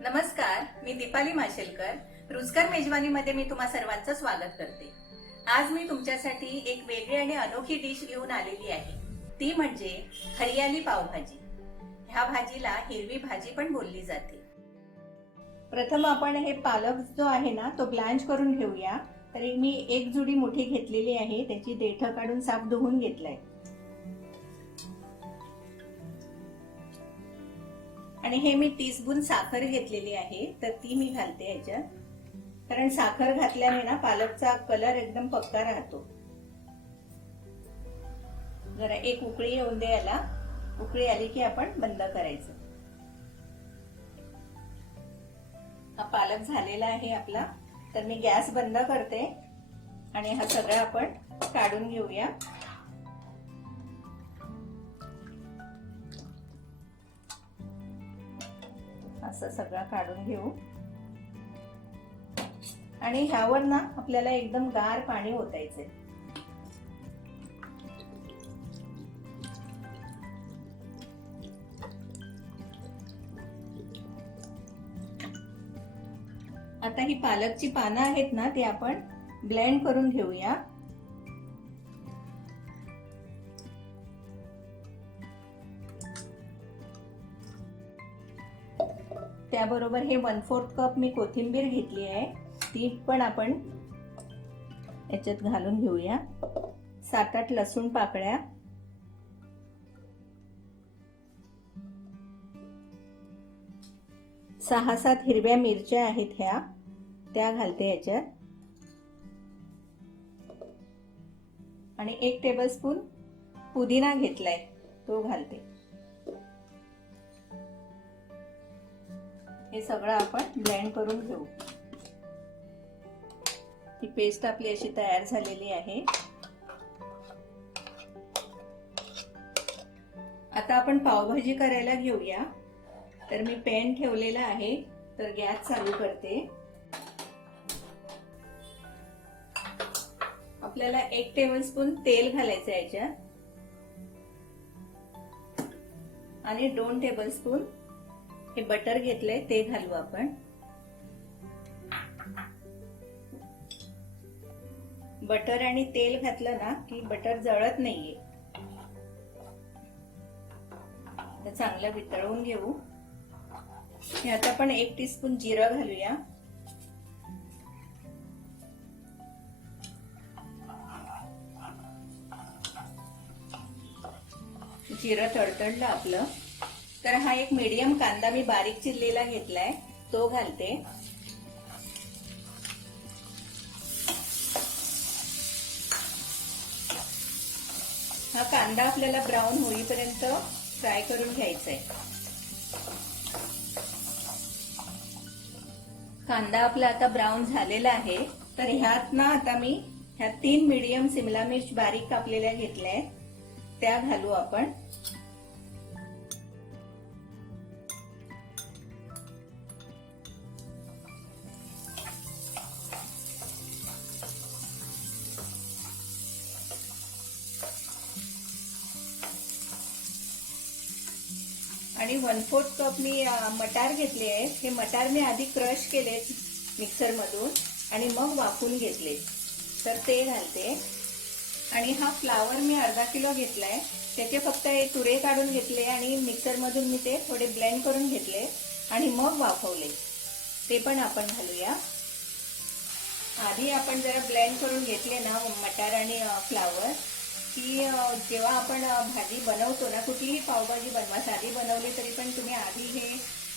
नमस्कार, मी दीपाली माशेलकर. रुचकर मेजवानीमध्ये मी तुम्हा सर्वांचं स्वागत करते. आज मी तुमच्यासाठी एक वेगळी आणि अनोखी डिश घेऊन आलेली आहे. ती म्हणजे हरियाली पावभाजी. ह्या भाजीला हिरवी भाजी पण बोलली जाते. प्रथम आपण हे पालक जो आहे ना तो ब्लँच करून घेऊया. तरी मी एक जुडी मोठी घेतलेली आहे, त्याची देठं काढून साफ धुवून घेतलंय. आणि हे मी टीस्पून साखर घेतलेली आहे, तर ती मी घालते याच्यात. कारण साखर घातल्याने ना पालकचा कलर एकदम पक्का राहतो. जरा एक उकळी येऊन दे याला. उकळी आली की आपण बंद करायचं. हा पालक झालेला आहे आपला, तर मी गॅस बंद करते आणि हा सगळा आपण काढून घेऊया. असं सगळं काढून घेऊ. आणि ह्यावर ना आपल्याला एकदम गार पाणी ओतायचंय. आता ही पालकची पानं आहेत ना ती आपण ब्लेंड करून घेऊया. त्याबरोबर हे 1/4 कप मी कोथिंबीर घेतली आहे, ती पण आपण याच्यात घालून घेऊया. 7-8 लसूण पाकळ्या, 6-7 हिरव्या मिरच्या आहेत ह्या, त्या घालते याच्यात. आणि 1 टेबलस्पून पुदिना घेतलाय, तो घालते. हे सगळं आपण ब्लेंड करून घेऊ. ही पेस्ट आपली अशी तयार झालेली आहे. आता आपण पावभाजी करायला घेऊया. तर मी पॅन ठेवलेला आहे, तर गॅस चालू करते. आपल्याला 1 टेबलस्पून तेल घालायचं याच्यात आणि 2 टेबलस्पून हे बटर घेतलंय ते घालू आपण. बटर आणि तेल घातलं ना की बटर जळत नाहीये. तर चांगलं वितळवून घेऊ. हे आता आपण 1 टीस्पून जिरं घालूया. जिरं तडतडलं आपलं, तर हा एक मीडियम कांदा मी बारीक चिरलेला घेतलाय, तो घालते. हा कांदा आपल्याला ब्राऊन होईपर्यंत फ्राय करून घ्यायचा आहे. कांदा आपला आता ब्राऊन झालेला आहे, तर ह्यात ना आता मी ह्या 3 मीडियम सिमला मिर्च बारीक कापलेल्या घेतल्या, त्या घालू आपण. आणि 1/4 कप मी मटार घेतले आहेत. हे मटार मी आधी क्रश केले मिक्सर मधून आणि मग वाफून घेतले, तर ते घालते. आणि हा फ्लावर मी अर्धा किलो घेतलाय, त्याचे फक्त हे तुरे काढून घेतले आणि मिक्सर मधून मी ते थोडे ब्लेंड करून घेतले आणि मग वाफवले, ते पण आपण घालूया. आधी आपण जरा ब्लेंड करून घेतले ना मटार आणि फ्लावर, की जेव्हा आपण भाजी बनवतो ना, कुठलीही पावभाजी बनवा, साधी बनवली तरी पण तुम्ही आधी हे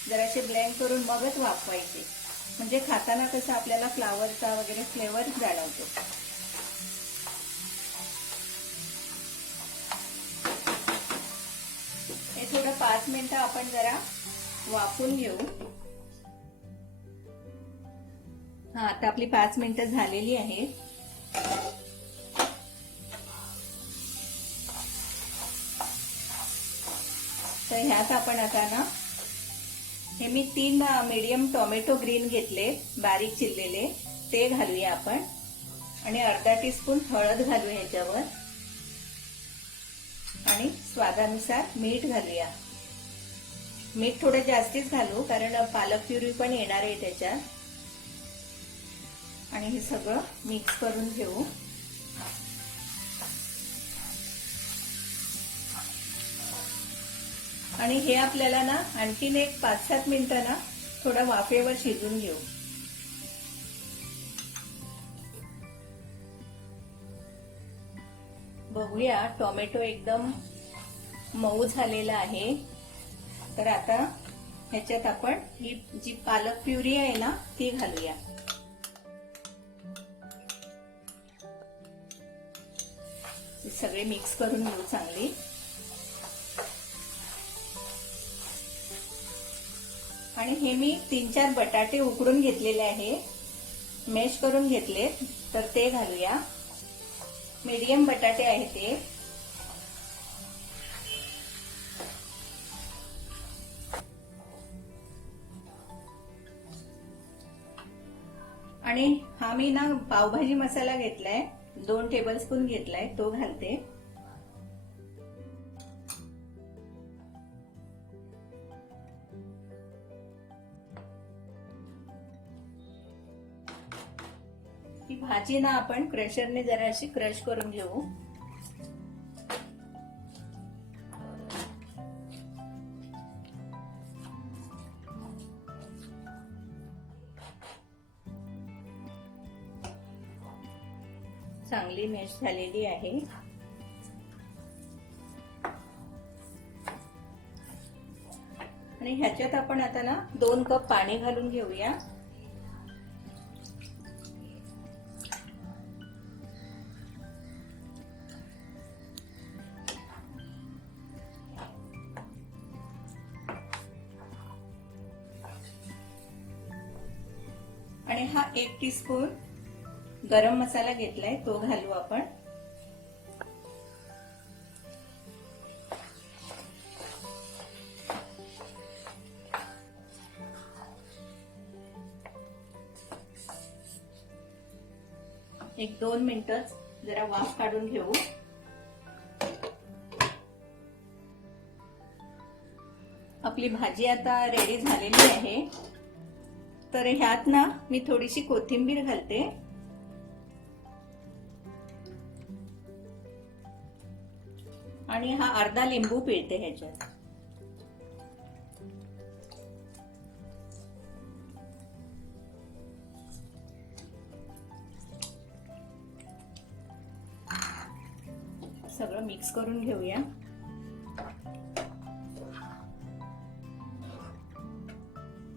जराशे ब्लेंड करून मगच वाफवायचे, म्हणजे खाताना कसं आपल्याला फ्लावरचा वगैरे फ्लेवर जाणवतो. हे थोडं 5 मिनिटं आपण जरा वाफून घेऊ. हा, आता आपली 5 मिनिटं झालेली आहे. तर ह्यात आपण आता ना हे मी 3 मीडियम टोमॅटो ग्रीन घेतले बारीक चिरलेले, ते घालूया आपण. आणि अर्धा टीस्पून हळद घालूया ह्याच्यावर आणि स्वादानुसार मीठ घालूया. मीठ थोडं जास्तीच घालू, कारण पालक प्युरी पण येणार आहे त्याच्यात. आणि हे सगळं मिक्स करून घेऊ. आणि हे आपल्याला ना आणखीन एक 5-7 मिनिटं ना थोडं वाफेवर शिजून घेऊ. बघूया, टोमॅटो एकदम मऊ झालेला आहे. तर आता ह्याच्यात आपण ही जी पालक प्युरी आहे ना ती घालूया. सगळे मिक्स करून घेऊ चांगली. आणि हे मी 3-4 बटाटे उकडून घेतलेले आहे, मॅश करून घेतले, तर ते घालूया. मीडियम बटाटे आहे ते. आणि हा मी ना पावभाजी मसाला घेतलाय, 2 टेबलस्पून घेतलाय, तो घालते. ही भाजी ना आपण क्रशरने जरा अशी क्रश करून घेऊ. चांगली मॅश झालेली आहे. आणि ह्याच्यात आपण आता ना 2 कप पाणी घालून घेऊया. आणि हा 1 टीस्पून गरम मसाला घेतलाय, तो घालू आपण. एक 2 मिनिटं जरा वाफ काढून घेऊ. आपली भाजी आता रेडी झालेली आहे. तर ह्यात ना मी थोडीशी कोथिंबीर घालते. आणि हा अर्धा लिंबू पिळते ह्याच्यात. सगळं मिक्स करून घेऊया.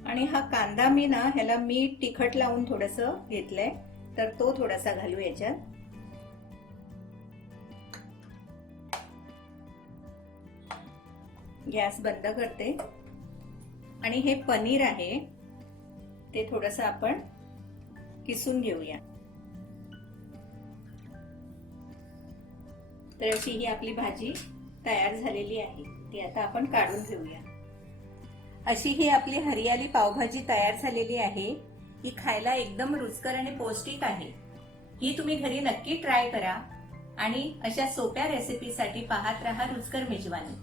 आणि हा कांदा मी ना ह्याला मीठ तिखट लावून थोडस घेतलंय, तर तो थोडासा घालू याच्यात. गॅस बंद करते. आणि हे पनीर आहे ते थोडस आपण किसून घेऊया. तर अशी ही आपली भाजी तयार झालेली आहे, ती आता आपण काढून घेऊया. अशी ही आपली हरियाली पावभाजी तयार झालेली आहे. ही खायला एकदम रुचकर आणि पौष्टिक आहे. ही तुम्ही घरी नक्की ट्राय करा. आणि अशा सोप्या रेसिपीसाठी पाहत रहा रुचकर मेजवानी.